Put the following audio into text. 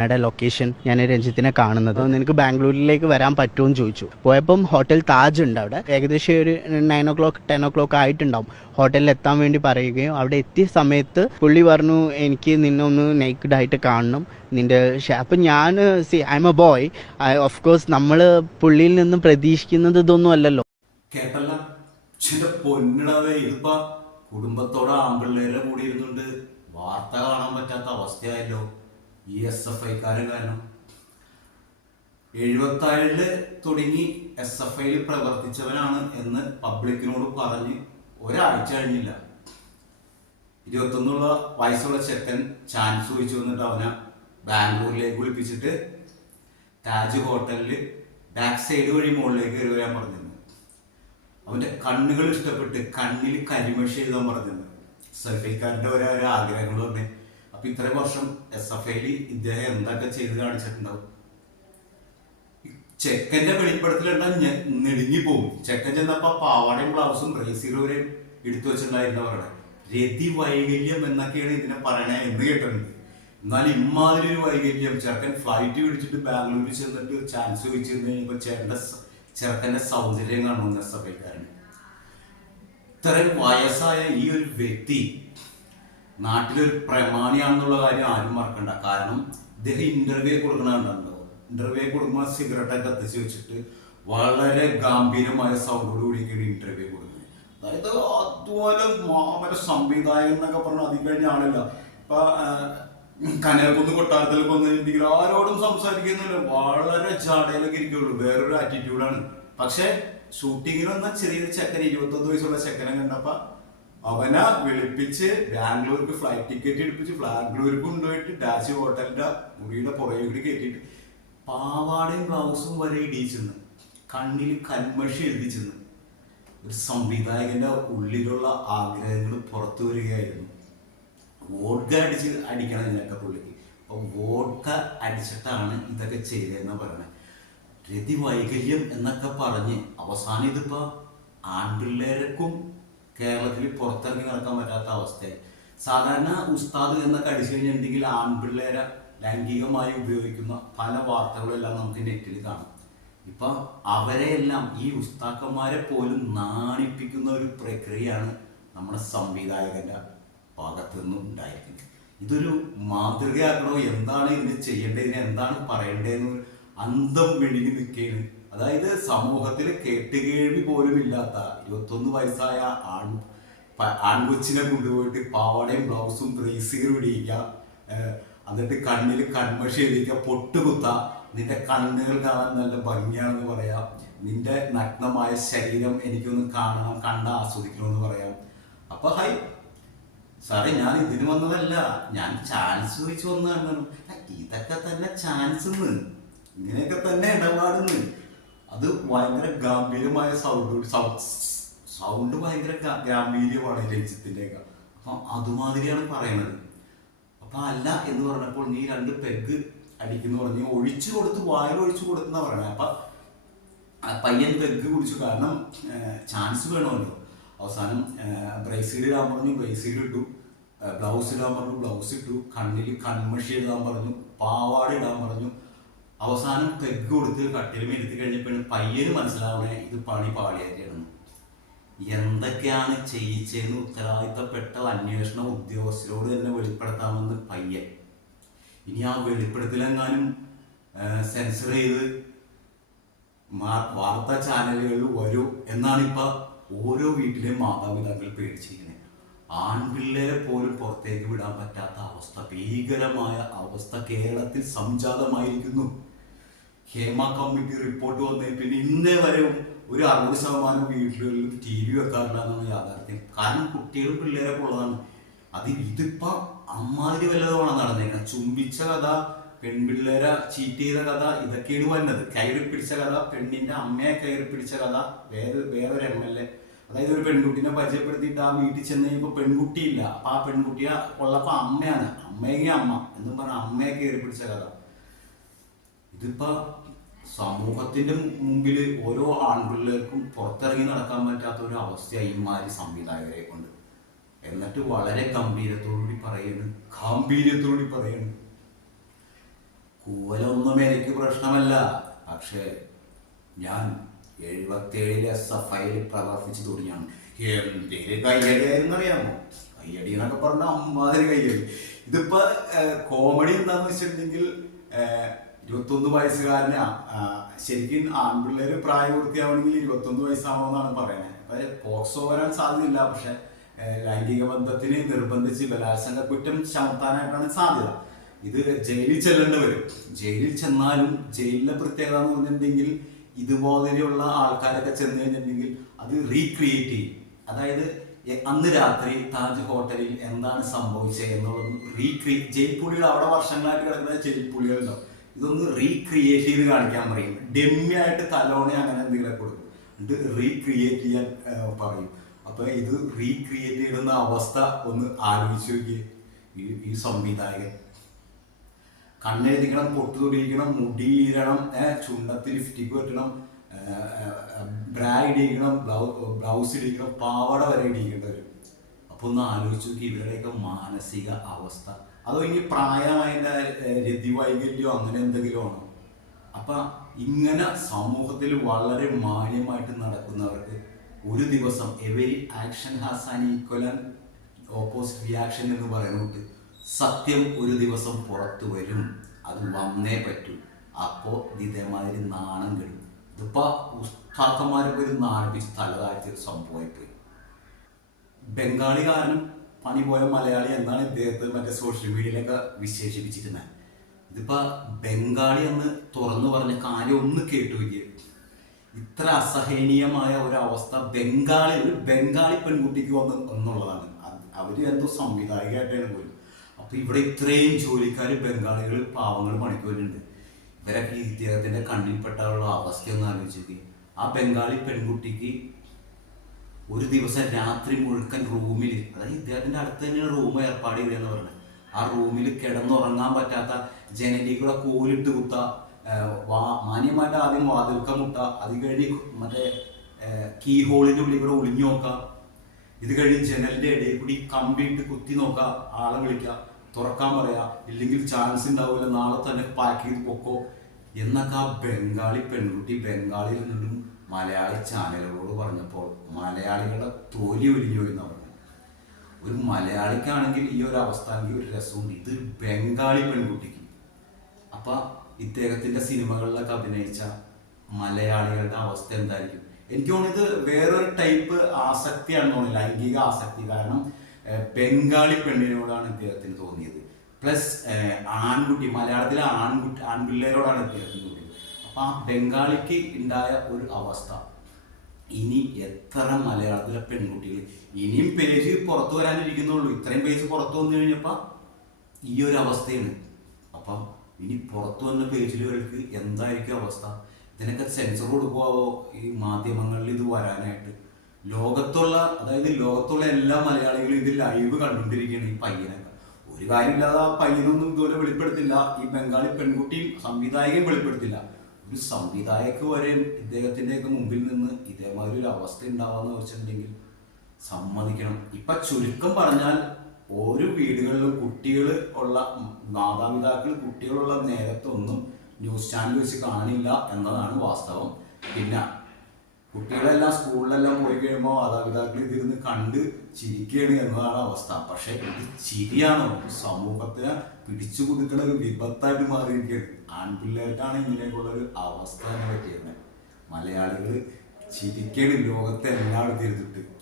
യുടെ ലൊക്കേഷൻ ഞാൻ രഞ്ജിത്തിനെ കാണുന്നത്. നിനക്ക് ബാംഗ്ലൂരിലേക്ക് വരാൻ പറ്റുമെന്ന് ചോദിച്ചു. പോയപ്പം ഹോട്ടൽ താജ് ഉണ്ട് അവിടെ. ഏകദേശം ഒരു nine o'clock ten o'clock ആയിട്ടുണ്ടാവും ഹോട്ടലിൽ എത്താൻ വേണ്ടി പറയുകയും അവിടെ എത്തിയ സമയത്ത് പുള്ളി പറഞ്ഞു എനിക്ക് നിന്നെ ഒന്ന് നേക്കഡ് ആയിട്ട് കാണണം. നിന്റെ അപ്പം ഞാൻ C I M A boy of course നമ്മൾ പുള്ളിയിൽ നിന്നും പ്രതീക്ഷിക്കുന്നത് ഇതൊന്നും അല്ലല്ലോ. കേട്ടല്ല? കുടുംബത്തോടെ കൂടി ഇരുന്നുണ്ട് വാർത്ത കാണാൻ പറ്റാത്ത അവസ്ഥയായല്ലോ. ഈ എസ് എഫ് ഐക്കാരൻ കാരണം. എഴുപത്തേഴിൽ തുടങ്ങി എസ് എഫ് ഐയിൽ പ്രവർത്തിച്ചവനാണ് എന്ന് പബ്ലിക്കിനോട് പറഞ്ഞ് ഒരാഴ്ച കഴിഞ്ഞില്ല. ഇരുപത്തൊന്നുള്ള വയസ്സുള്ള ചെക്കൻ ചാൻസ് ചോദിച്ചു വന്നിട്ട് അവനെ ബാംഗ്ലൂരിലേക്ക് വിളിപ്പിച്ചിട്ട് താജ് ഹോട്ടലിൽ ബാക്ക് സൈഡ് വഴി മുകളിലേക്ക് കയറി വരാൻ പറഞ്ഞിരുന്നു. അവന്റെ കണ്ണുകൾ ഇഷ്ടപ്പെട്ട് കണ്ണിൽ കരിമഷി എഴുതാൻ പറഞ്ഞിരുന്നു. സെൽഫിക്കാരന്റെ ഓരോ ഓരോ ആഗ്രഹങ്ങൾ പറഞ്ഞു അപ്പൊ ഇത്രയും വർഷം എസ് എഫ് ഐയിൽ ഇദ്ദേഹം എന്തൊക്കെ ചെയ്ത് കാണിച്ചിട്ടുണ്ടാവും? ചെക്കന്റെ വെളിപ്പെടുത്തലുണ്ടാ നെടുങ്ങി പോകും ചെക്കൻ ചെന്നപ്പോ പാവാടയും ബ്ലൗസും ബ്രേസിലൂരെയും എടുത്തു വെച്ചിട്ടുണ്ടായിരുന്നവരുടെ രതി വൈകല്യം എന്നൊക്കെയാണ് ഇതിനെ പറയണേ എന്ന് കേട്ടിട്ടുണ്ട്. എന്നാൽ ഇമാതിരി ഒരു വൈകല്യം. ചെറുക്കൻ ഫ്ലൈറ്റ് പിടിച്ചിട്ട് ബാംഗ്ലൂരിൽ ചെന്നിട്ട് ചാൻസ് ചോദിച്ചിരുന്നു കഴിഞ്ഞപ്പോ ചേട്ടന്റെ സ- ചെറുക്കന്റെ സൗന്ദര്യം കാണുന്നു എസ് ഇത്രയും വയസ്സായ ഈ ഒരു വ്യക്തി നാട്ടിലൊരു പ്രമാണിയാണെന്നുള്ള കാര്യം ആരും മറക്കണ്ട. കാരണം ഇദ്ദേഹം ഇന്റർവ്യൂ കൊടുക്കണുണ്ടോ ഇന്റർവ്യൂ കൊടുക്കുമ്പോൾ സിഗരറ്റ് കത്തിച്ച് വെച്ചിട്ട് വളരെ ഗാംഭീര്യമായ സൗണ്ടോട് കൂടിയൊക്കെയാണ് ഇന്റർവ്യൂ കൊടുക്കുന്നത്. അതായത് അതുപോലെ മാമര സംവിധായകൻ എന്നൊക്കെ പറഞ്ഞ കഴിഞ്ഞ ആളില്ല ഇപ്പൊ കനകക്കുന്ന് കൊട്ടാരത്തിൽ കൊന്നിട്ടുണ്ടെങ്കിൽ ആരോടും സംസാരിക്കുന്നില്ല. വളരെ ജാടയിലൊക്കെ ഇരിക്കുള്ളൂ. വേറൊരു ആറ്റിറ്റ്യൂഡാണ് പക്ഷെ ഷൂട്ടിങ്ങിൽ വന്ന ചെറിയൊരു ചെക്കൻ ഇരുപത്തൊന്ന് വയസ്സുള്ള ചെക്കനെ കണ്ടപ്പോ അവനെ വിളിപ്പിച്ച് ബാംഗ്ലൂർക്ക് ഫ്ലൈറ്റ് ടിക്കറ്റ് എടുപ്പിച്ച് ബാംഗ്ലൂർക്ക് കൊണ്ടുപോയിട്ട് ഡാച്ച് ഹോട്ടലിന്റെ മുറിയുടെ പുറകെ കൂടി കയറ്റിയിട്ട് പാവാടയും ബ്ലൗസും വരെ ഇടിയിച്ചെന്ന് കണ്ണിൽ കന്മഷി എഴുതിച്ചെന്ന് ഒരു സംവിധായകന്റെ ഉള്ളിലുള്ള ആഗ്രഹങ്ങൾ പുറത്തു വരികയായിരുന്നു. വോഡ്ക അടിച്ച് അടിക്കണം ഇതിനൊക്കെ പുള്ളിക്ക്. അപ്പൊ വോഡ്ക അടിച്ചിട്ടാണ് ഇതൊക്കെ ചെയ്തതെന്ന് പറയുന്നത് രതി വൈകല്യം എന്നൊക്കെ പറഞ്ഞ് അവസാനം ഇതിപ്പോ ആൺപിള്ളേർക്കും കേരളത്തിൽ പുറത്തിറങ്ങി നടക്കാൻ പറ്റാത്ത അവസ്ഥയായി. സാധാരണ ഉസ്താദ് എന്നൊക്കെ അടിച്ചു കഴിഞ്ഞിട്ടുണ്ടെങ്കിൽ ആൺപിള്ളേരെ ലൈംഗികമായി ഉപയോഗിക്കുന്ന പല വാർത്തകളെല്ലാം നമുക്ക് നെറ്റിൽ കാണാം. ഇപ്പൊ അവരെയെല്ലാം ഈ ഉസ്താക്കന്മാരെ പോലും നാണിപ്പിക്കുന്ന ഒരു പ്രക്രിയയാണ് നമ്മുടെ സംവിധായകന്റെ ഭാഗത്തു നിന്നും ഉണ്ടായിരിക്കുന്നത്. ഇതൊരു മാതൃകയാക്കണോ? എന്താണ് ഇതിന് ചെയ്യേണ്ടത്? ഇതിന് എന്താണ് പറയേണ്ടതെന്ന് അന്തം വെടിഞ്ഞു നിൽക്കുകയാണ് അതായത് സമൂഹത്തിൽ കേട്ടുകേൾവി പോലും ഇല്ലാത്ത ഇരുപത്തൊന്ന് വയസ്സായ ആൺ ആൺകൊച്ചിനെ കൊണ്ടുപോയിട്ട് പാവാടയും ബ്ലൗസും ബ്രേസിയർ ഇടിയിക്ക എന്നിട്ട് കണ്ണിൽ കൺമഷി എഴുതിക്കുക പൊട്ടുകുത്ത. നിന്റെ കണ്ണുകൾ കാണാൻ നല്ല ഭംഗിയാണെന്ന് പറയാം. നിന്റെ നഗ്നമായ ശരീരം എനിക്കൊന്ന് കാണണം കണ്ട ആസ്വദിക്കണമെന്ന് പറയാം. അപ്പൊ ഹൈ സാറേ ഞാൻ ഇതിന് വന്നതല്ല. ഞാൻ ചാൻസ് ചോദിച്ചു വന്നതാണ് ഇതൊക്കെ തന്നെ ചാൻസ് ഇങ്ങനെയൊക്കെ തന്നെ ഇടപാടുന്ന് അത് ഭയങ്കര ഗാംഭീര്യമായ സൗണ്ട് സൗണ്ട് ഭയങ്കര ഗാംഭീര്യമാണ് രഞ്ജിത്തിന്റെയൊക്കെ അപ്പൊ അതുമാതിരിയാണ് പറയുന്നത് അപ്പൊ അല്ല എന്ന് പറഞ്ഞപ്പോൾ നീ രണ്ട് പെഗ് അടിക്കുന്നു പറഞ്ഞു. ഒഴിച്ചു കൊടുത്ത് വായിൽ ഒഴിച്ചു കൊടുക്കുന്ന പറയണേ. അപ്പൊ പയ്യൻ പെഗ് കുടിച്ചു. കാരണം ചാൻസ് വേണമല്ലോ. അവസാനം ബ്രേസീഡ് ഇടാൻ പറഞ്ഞു ബ്രേസീഡ് ഇട്ടു. ബ്ലൗസ് ഇടാൻ പറഞ്ഞു ബ്ലൗസ് ഇട്ടു. കണ്ണിൽ കൺമഷി ഇടാൻ പറഞ്ഞു. പാവാട ഇടാൻ പറഞ്ഞു. അവസാനം തെക്ക് കൊടുത്ത് കട്ടിലും ഇരുത്തി കഴിഞ്ഞപ്പോൾ പയ്യന് മനസ്സിലാവണേ ഇത് പണി പാളിയായിരുന്നു എന്തൊക്കെയാണ് ചെയ്യിച്ചതെന്ന് ഉത്തരവാദിത്തപ്പെട്ട അന്വേഷണ ഉദ്യോഗസ്ഥരോട് തന്നെ വെളിപ്പെടുത്താമെന്ന് പയ്യൻ. ഇനി ആ വെളിപ്പെടുത്തലെങ്ങാനും സെൻസർ ചെയ്ത് വാർത്താ ചാനലുകളിൽ വരൂ എന്നാണ് ഇപ്പൊ ഓരോ വീട്ടിലെയും മാതാപിതാക്കൾ പേടിച്ചിരിക്കുന്നത് ആൺപിള്ളേരെ പോലും പുറത്തേക്ക് വിടാൻ പറ്റാത്ത അവസ്ഥ ഭീകരമായ അവസ്ഥ കേരളത്തിൽ സംജാതമായിരിക്കുന്നു. ഹേമ കമ്മിറ്റി റിപ്പോർട്ട് വന്നേ പിന്നെ ഇന്നേ വരെ ഒരു അറുപത് ശതമാനം വീട്ടിലും ടി വി വെക്കാറില്ല എന്നാണ് യാഥാർത്ഥ്യം. കാരണം കുട്ടികളും പിള്ളേരൊക്കെ ഉള്ളതാണ്. അത് ഇതിപ്പോ അമ്മാതിരി വല്ലതുമാണ് നടന്നേക്കുന്നത് ചുംബിച്ച കഥ പെൺപിള്ളേരെ ചീറ്റ് ചെയ്ത കഥ ഇതൊക്കെയാണ് വന്നത്. കയറി പിടിച്ച കഥ പെണ്ണിന്റെ അമ്മയെ കയറി പിടിച്ച കഥ വേറെ വേറൊരു എം എൽ എ അതായത് ഒരു പെൺകുട്ടിനെ പരിചയപ്പെടുത്തിയിട്ട് ആ വീട്ടിൽ ചെന്ന് കഴിയുമ്പോൾ പെൺകുട്ടിയില്ല. അപ്പൊ ആ പെൺകുട്ടിയെ ഉള്ളപ്പോ അമ്മയാണ്. അമ്മയെങ്കിൽ അമ്മ എന്നും പറഞ്ഞ അമ്മയെ കയറി പിടിച്ച കഥ. ഇതിപ്പോ സമൂഹത്തിന്റെ മുമ്പിൽ ഓരോ ആൺപിള്ളേർക്കും പുറത്തിറങ്ങി നടക്കാൻ പറ്റാത്ത ഒരു അവസ്ഥയായി മാറി സംവിധായകരെ കൊണ്ട്. എന്നിട്ട് വളരെ ഗംഭീരത്തോടുകൂടി പറയുന്നു ഗാംഭീര്യത്തോടുകൂടി പറയുന്നു കൂവലൊന്നും എനിക്ക് പ്രശ്നമല്ല പക്ഷേ ഞാൻ എഴുപത്തേഴിൽ എസ് എഫ് ഐയിൽ പ്രവർത്തിച്ചു തുടങ്ങിയാണ്. എന്തേലും കയ്യടിയായിരുന്നറിയാമോ കയ്യടി എന്നൊക്കെ പറഞ്ഞ അമ്മാതിരി കയ്യടി. ഇതിപ്പോ കോമഡി എന്താന്ന് വെച്ചിട്ടുണ്ടെങ്കിൽ ഇരുപത്തൊന്ന് വയസ്സുകാരനാ ശരിക്കും ആൺപിള്ളേര് പ്രായപൂർത്തിയാവണമെങ്കിൽ ഇരുപത്തൊന്ന് വയസ്സാവണമെന്നാണ് പറയുന്നത്. അപ്പൊ പോക്സോ വരാൻ സാധ്യതയില്ല. പക്ഷെ ലൈംഗിക ബന്ധത്തിന് നിർബന്ധിച്ച് ബലാത്സംഗ കുറ്റം ചമത്താനായിട്ടാണ് സാധ്യത. ഇത് ജയിലിൽ ചെല്ലേണ്ടി വരും ജയിലിൽ ചെന്നാലും ജയിലിലെ പ്രത്യേകത എന്ന് പറഞ്ഞിട്ടുണ്ടെങ്കിൽ ഇതുപോലെയുള്ള ആൾക്കാരൊക്കെ ചെന്ന് കഴിഞ്ഞിട്ടുണ്ടെങ്കിൽ അത് റീക്രിയേറ്റ് ചെയ്യും. അതായത് അന്ന് രാത്രി താജ് ഹോട്ടലിൽ എന്താണ് സംഭവിച്ചത് എന്നുള്ളത് റീക്രിയേറ്റ് ജയിൽ പുള്ളികൾ അവിടെ വർഷങ്ങളായിട്ട് കിടക്കുന്ന ജയിൽ പുള്ളികളുണ്ടാവും ഇതൊന്ന് റീക്രിയേറ്റ് ചെയ്ത് കാണിക്കാൻ പറയും. ഡെമ്മിയായിട്ട് തലോണ അങ്ങനെ എന്തെങ്കിലും കൊടുക്കും. എന്നിട്ട് റീക്രിയേറ്റ് ചെയ്യാൻ പറയും. അപ്പൊ ഇത് റീക്രിയേറ്റ് ചെയ്യുന്ന അവസ്ഥ ഒന്ന് ആലോചിച്ച് നോക്കിയേ. ഈ ഈ സംവിധായകൻ. കണ്ണെഴുതിക്കണം പൊട്ടു തൊടിയിക്കണം മുടിയിരണം ചുണ്ടത്തിൽ ലിഫ്റ്റിക്ക് പറ്റണം ബ്രാഗ് ഇടിക്കണം ബ്ലൗസ് ഇടിക്കണം പാവട വരെ ഇടിക്കേണ്ടി വരും. അപ്പൊ ഒന്ന് ആലോചിച്ച് നോക്കി ഇവരുടെയൊക്കെ മാനസിക അവസ്ഥ. അതോ ഇനി പ്രായമായതിന്റെ രതി വൈകല്യോ അങ്ങനെ എന്തെങ്കിലും ആണോ? അപ്പൊ ഇങ്ങനെ സമൂഹത്തിൽ വളരെ മാന്യമായിട്ട് നടക്കുന്നവർക്ക് ഒരു ദിവസം every action has an ഈക്വലൻ opposite reaction എന്ന് പറയുന്നത് സത്യം ഒരു ദിവസം പുറത്തു വരും. അത് വന്നേ പറ്റൂ. അപ്പോ ഇതേമാതിരി നാണം കിട്ടും ഇതിപ്പോ ഉസ്താക്കന്മാരൊക്കെ ഒരു നാണിപ്പിച്ച് തലതാഴ്ത്തിയൊരു സംഭവമായിപ്പോയി ബംഗാളികാരനും പണി പോയ മലയാളി എന്നാണ് ഇദ്ദേഹത്തെ മറ്റേ സോഷ്യൽ മീഡിയയിലൊക്കെ വിശേഷിപ്പിച്ചിരുന്നത് ഇതിപ്പോ ബംഗാളി എന്ന് തുറന്നു പറഞ്ഞ കാര്യം ഒന്ന് കേട്ടു ഇത്ര അസഹനീയമായ ഒരവസ്ഥ ബംഗാളി ഒരു ബംഗാളി പെൺകുട്ടിക്ക് വന്ന് എന്നുള്ളതാണ്. അവർ എന്തോ സംവിധായകമായിട്ടാണ് പോലും അപ്പൊ ഇവിടെ ഇത്രയും ജോലിക്കാർ ബംഗാളികൾ പാവങ്ങൾ പണിക്ക് വരുന്നുണ്ട് ഇവരൊക്കെ ഇദ്ദേഹത്തിന്റെ കണ്ണിൽപ്പെട്ടാലുള്ള അവസ്ഥ ഒന്ന് ആലോചിച്ചേക്ക് ആ ബംഗാളി പെൺകുട്ടിക്ക് ഒരു ദിവസം രാത്രി മുഴുക്കൻ റൂമിൽ അതായത് ഇദ്ദേഹത്തിന്റെ അടുത്ത് തന്നെയാണ് റൂം ഏർപ്പാട് ചെയ്തതെന്ന് പറഞ്ഞത് ആ റൂമിൽ കിടന്നുറങ്ങാൻ പറ്റാത്ത ജനലികളെ കോലിട്ട് കുത്ത വാ- മാന്യമായിട്ട് ആദ്യം വാതിൽക്ക മുട്ട അത് കഴിഞ്ഞ് മറ്റേ കീ ഹോളിന്റെ ഉള്ളിൽ കൂടെ ഒളിഞ്ഞു നോക്കുക. ഇത് കഴിഞ്ഞ് ജനലിന്റെ ഇടയിൽ കൂടി കമ്പിയിട്ട് കുത്തി നോക്കുക ആളെ വിളിക്കുക തുറക്കാൻ പറയാ ഇല്ലെങ്കിൽ ചാൻസ് ഉണ്ടാവില്ല നാളെ തന്നെ പാക്ക് ചെയ്ത് പൊക്കോ. എന്നൊക്കെ ആ ബംഗാളി പെൺകുട്ടി ബംഗാളിയിൽ നിന്നും മലയാളി ചാനലുകളോട് പറഞ്ഞപ്പോൾ മലയാളികളുടെ തോലി ഒലിഞ്ഞു എന്ന് പറഞ്ഞു. ഒരു മലയാളിക്കാണെങ്കിൽ ഈ ഒരു അവസ്ഥ ആണെങ്കിൽ ഒരു രസമുണ്ട്. ഇത് ബംഗാളി പെൺകുട്ടിക്ക്. അപ്പൊ ഇദ്ദേഹത്തിന്റെ സിനിമകളിലൊക്കെ അഭിനയിച്ച മലയാളികളുടെ അവസ്ഥ എന്തായിരിക്കും? എനിക്ക് തോന്നുന്നത് വേറൊരു ടൈപ്പ് ആസക്തിയാണ് തോന്നുന്നത് ലൈംഗിക ആസക്തി കാരണം ബംഗാളി പെണ്ണിനോടാണ് ഇദ്ദേഹത്തിന് തോന്നിയത്. പ്ലസ് ആൺകുട്ടി മലയാളത്തിലെ ആൺകുട്ടി ആൺപിള്ളേരോടാണ് ഇദ്ദേഹത്തിന് തോന്നിയത്. ആ ബംഗാളിക്ക് ഉണ്ടായ ഒരു അവസ്ഥ. ഇനി എത്ര മലയാളത്തിലെ പെൺകുട്ടികൾ ഇനിയും പേജ് പുറത്തു വരാനിരിക്കുന്നുള്ളൂ. ഇത്രയും പേജ് പുറത്തു വന്നു കഴിഞ്ഞപ്പോൾ ഈ ഒരു അവസ്ഥയാണ്. അപ്പം ഇനി പുറത്തു വന്ന പേജുകൾക്ക് എന്തായിരിക്കും അവസ്ഥ? ഇതിനൊക്കെ സെൻസർ കൊടുക്കുവോ? ഈ മാധ്യമങ്ങളിൽ ഇത് വരാനായിട്ട്? ലോകത്തുള്ള അതായത് ലോകത്തുള്ള എല്ലാ മലയാളികളും ഇത് ലൈവ് കണ്ടുകൊണ്ടിരിക്കുകയാണ് ഈ പയ്യനൊക്കെ ഒരു കാര്യമില്ലാതെ ആ പയ്യനൊന്നും ഇതുവരെ വെളിപ്പെടുത്തില്ല. ഈ ബംഗാളി പെൺകുട്ടിയും സംവിധായകയും വെളിപ്പെടുത്തില്ല. ഒരു സംവിധായക വരെ ഇദ്ദേഹത്തിന്റെയൊക്കെ മുമ്പിൽ നിന്ന് ഇതേമാതിരി ഒരു അവസ്ഥ ഉണ്ടാവാന്ന് വെച്ചിട്ടുണ്ടെങ്കിൽ സമ്മതിക്കണം. ഇപ്പൊ ചുരുക്കം പറഞ്ഞാൽ ഓരോ വീടുകളിലും കുട്ടികൾ ഉള്ള മാതാപിതാക്കൾ കുട്ടികളുള്ള നേരത്തൊന്നും ന്യൂസ് ചാനൽ വെച്ച് കാണില്ല എന്നതാണ് വാസ്തവം. പിന്നെ കുട്ടികളെല്ലാം സ്കൂളിലെല്ലാം പോയി കഴിയുമ്പോൾ മാതാപിതാക്കൾ ഇതിരുന്ന് കണ്ട് ചിരിക്കുകയാണ് എന്നതാണ് അവസ്ഥ. പക്ഷെ ഇത് ചിരിയാണോ. സമൂഹത്തെ പിടിച്ചു കൊടുക്കുന്ന ഒരു വിപത്തായിട്ട് മാറിയിരിക്കുകയാണ്. ആൺപിള്ളേർക്കാണ് ഇങ്ങനെയൊക്കെയുള്ള ഒരു അവസ്ഥ പറ്റിയിരുന്നത് മലയാളികൾ ചിരിക്കേണ്ട ലോകത്തെ എല്ലാവരും ഇരുന്നിട്ട്.